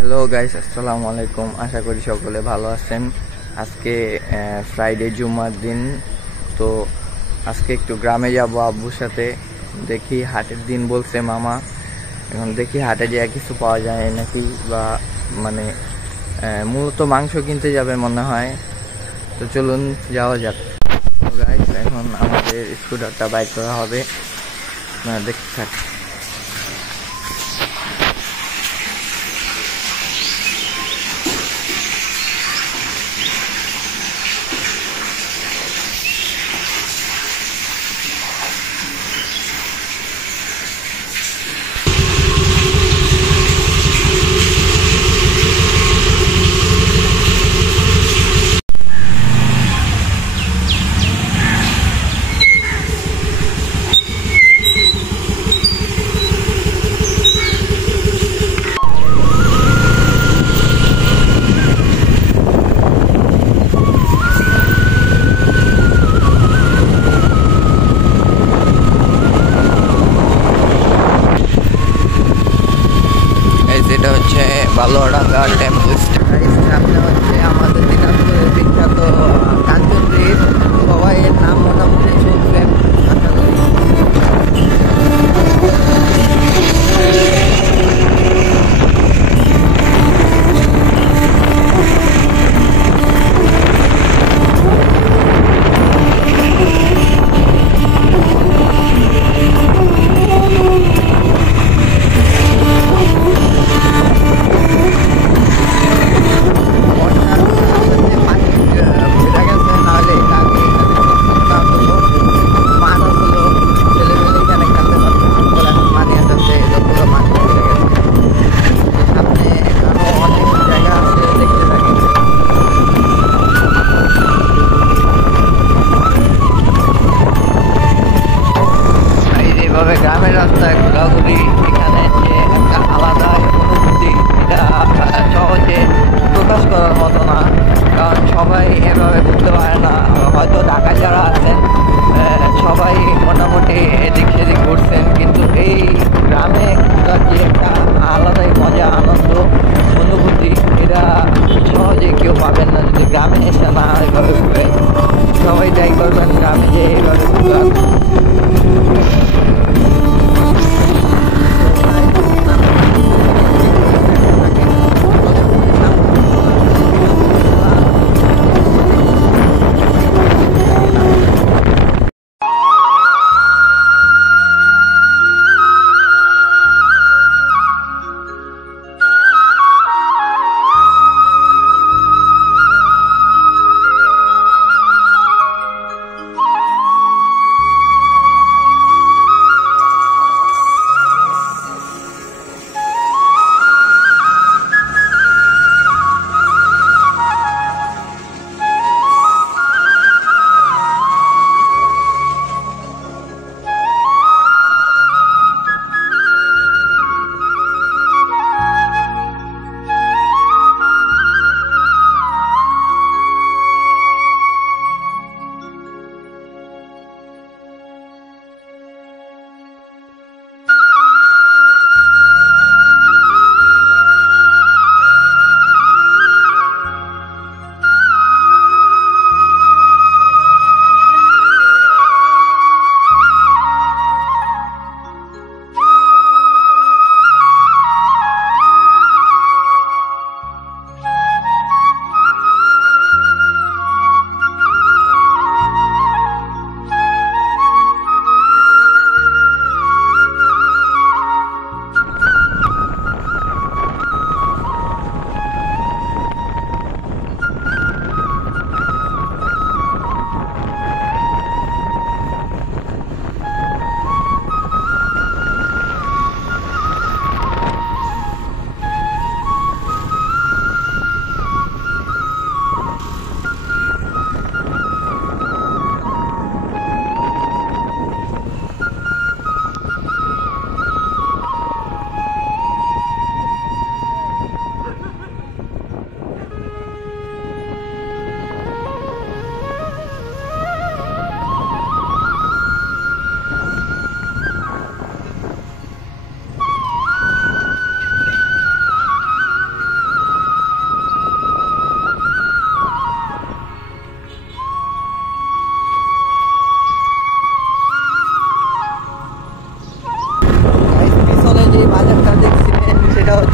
Hello guys, আসসালামু আলাইকুম। আশা করি সকলে ভালো আছেন। আজকে ফ্রাইডে, জুম্মার দিন। তো আজকে একটু গ্রামে যাব আব্বুর সাথে। দেখি হাটের দিন বলছে মামা, এখন দেখি হাটে যেয়ে কিছু পাওয়া যায় নাকি, বা মানে মূলত মাংস কিনতে যাবে মনে হয়। তো চলুন যাওয়া যাক। তো গাইস, এখন আমাদের স্কুটারটা বাইক করা হবে, দেখতে থাকি। এটা হচ্ছে বালুয়াডাঙ্গা টেম্পল সামনে হচ্ছে আমাদের দিনাজপুরের বিখ্যাত কাঞ্চন ব্রিজ। সবাই এর নাম মোটামুটি শুনছেন।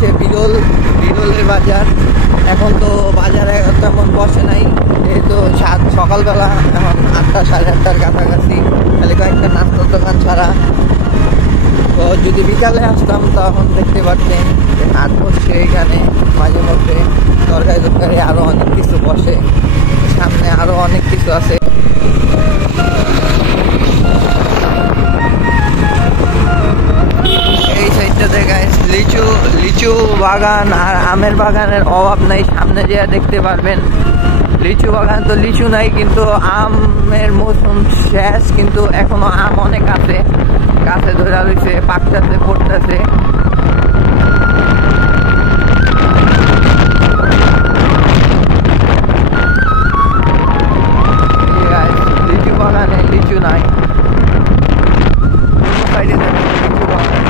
হচ্ছে বিরলের বাজার। এখন তো বাজারে তেমন বসে নাই, যেহেতু সকালবেলা এখন 8টা সাড়ে 8টার কাছাকাছি, খালি কয়েকটা নাস্তার দোকান ছাড়া। তো যদি বিকালে আসতাম তখন দেখতে পারতেন যে হাট বসছে এখানে, মাঝে মধ্যে তরকারি আরো অনেক কিছু বসে, সামনে আরো অনেক কিছু আছে। এই সাইডটাতে গাইস লিচু বাগান আর আমের বাগানের অভাব নাই। সামনে যে দেখতে পারবেন লিচু বাগান, তো লিচু নাই কিন্তু আমের মৌসুম শেষ, কিন্তু এখনো আম অনেক আছে, গাছে ধরা রয়েছে, পাকতেছে, পড়তেছে। লিচু বাগানে লিচু নাই, লিচু বাগান।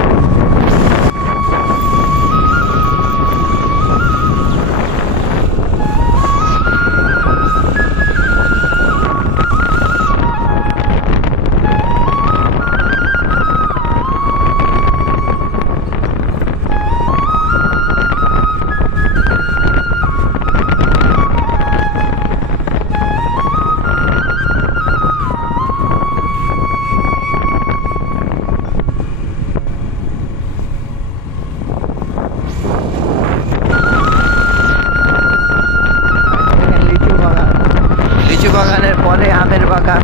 বাগানের পরে আমের বাগান,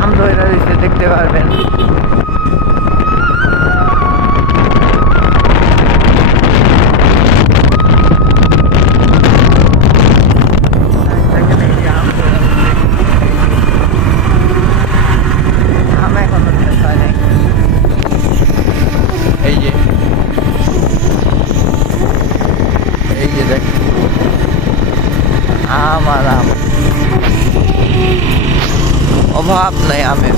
আম ধরে রয়েছে দেখতে পারবেন। আম এখন এই যে দেখ আম আর আম, অভাব নাই আমের।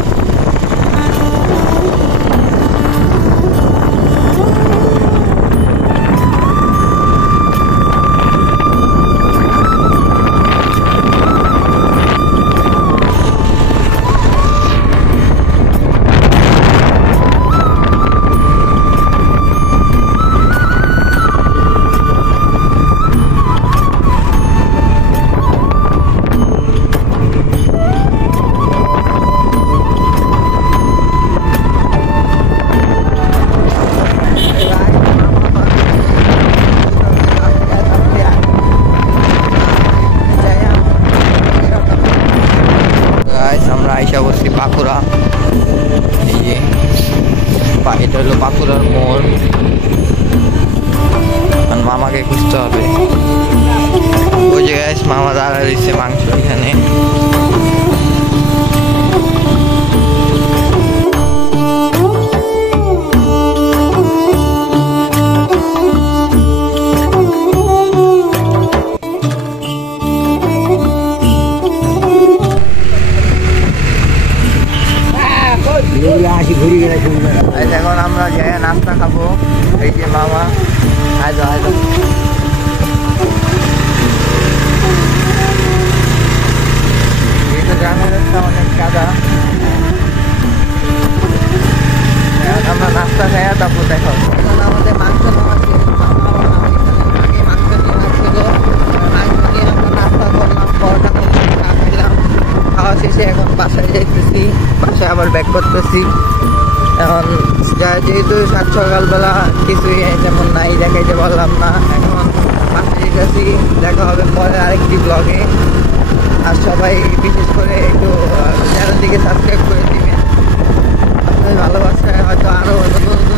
আমরা আইসা বসছি বাঁকুড়া। এই যে এটা হলো বাঁকুড়ার মোড়, মামাকে খুঁজতে হবে। ওই জায়গায় মামা দাঁড়া রয়েছে মাংস এখানে। এখন আমরা যাই নাস্তা খাবো। এই যে মামা, আয়দা গ্রামের রাস্তা অনেক কাদা। আমরা নাস্তা খাই, তারপর দেখো এখন আমাদের মাংস নেওয়া আছে। মামা আগে মাংস নিয়ে আসছিল, মাংস নিয়ে আমরা নাস্তা করলাম, পরোটা খেলাম। খাওয়া শেষে এখন বাসায় যাইতেছি, বাসায় আবার ব্যাক করতেছি। এখন যেহেতু সকালবেলা কিছুই যেমন নাই, দেখাইতে পারলাম না, এখন বাসায় গেছি। দেখা হবে পরে আরেকটি ব্লগে। আর সবাই বিশেষ করে একটু চ্যানেলটিকে সাবস্ক্রাইব করে দিবেন। ভালোবাসায় হয়তো আরও নতুন